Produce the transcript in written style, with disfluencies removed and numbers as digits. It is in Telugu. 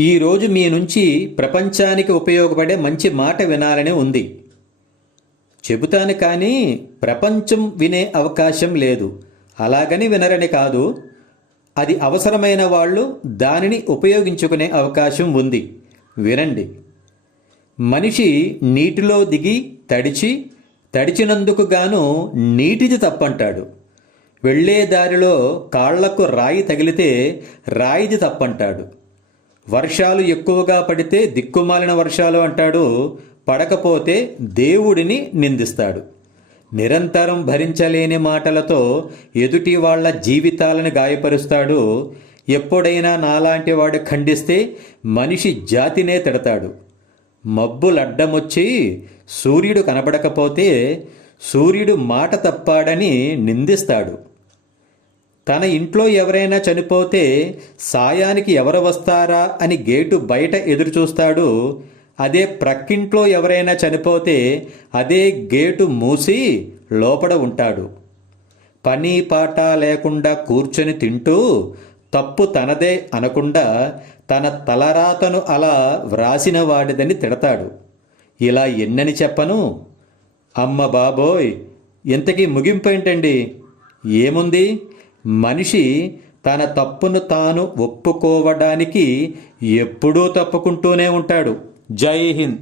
ఈరోజు మీ నుంచి ప్రపంచానికి ఉపయోగపడే మంచి మాట వినాలని ఉంది. చెబుతాను కానీ ప్రపంచం వినే అవకాశం లేదు. అలాగని వినరని కాదు. అది అవసరమైన వాళ్ళు దానిని ఉపయోగించుకునే అవకాశం ఉంది. వినండి. మనిషి నీటిలో దిగి తడిచినందుకు గాను నీటిది తప్పంటాడు. వెళ్లే దారిలో కాళ్లకు రాయి తగిలితే రాయిది తప్పంటాడు. వర్షాలు ఎక్కువగా పడితే దిక్కుమాలిన వర్షాలు అంటాడు. పడకపోతే దేవుడిని నిందిస్తాడు. నిరంతరం భరించలేని మాటలతో ఎదుటి వాళ్ల జీవితాలను గాయపరుస్తాడు. ఎప్పుడైనా నాలాంటి వాడు ఖండిస్తే మనిషి జాతినే తిడతాడు. మబ్బులడ్డమొచ్చి సూర్యుడు కనబడకపోతే సూర్యుడు మాట తప్పాడని నిందిస్తాడు. తన ఇంట్లో ఎవరైనా చనిపోతే సాయానికి ఎవరు వస్తారా అని గేటు బయట ఎదురుచూస్తాడు. అదే ప్రక్కింట్లో ఎవరైనా చనిపోతే అదే గేటు మూసి లోపల ఉంటాడు. పని పాట లేకుండా కూర్చొని తింటూ తప్పు తనదే అనకుండా తన తలరాతను అలా వ్రాసిన వాడిదని తిడతాడు. ఇలా ఎన్నని చెప్పను? అమ్మ బాబోయ్, ఇంతకీ ముగింపేంటండి? ఏముంది? మనిషి తన తప్పును తాను ఒప్పుకోవడానికి ఎప్పుడూ తప్పుకుంటూనే ఉంటాడు. జై హింద్.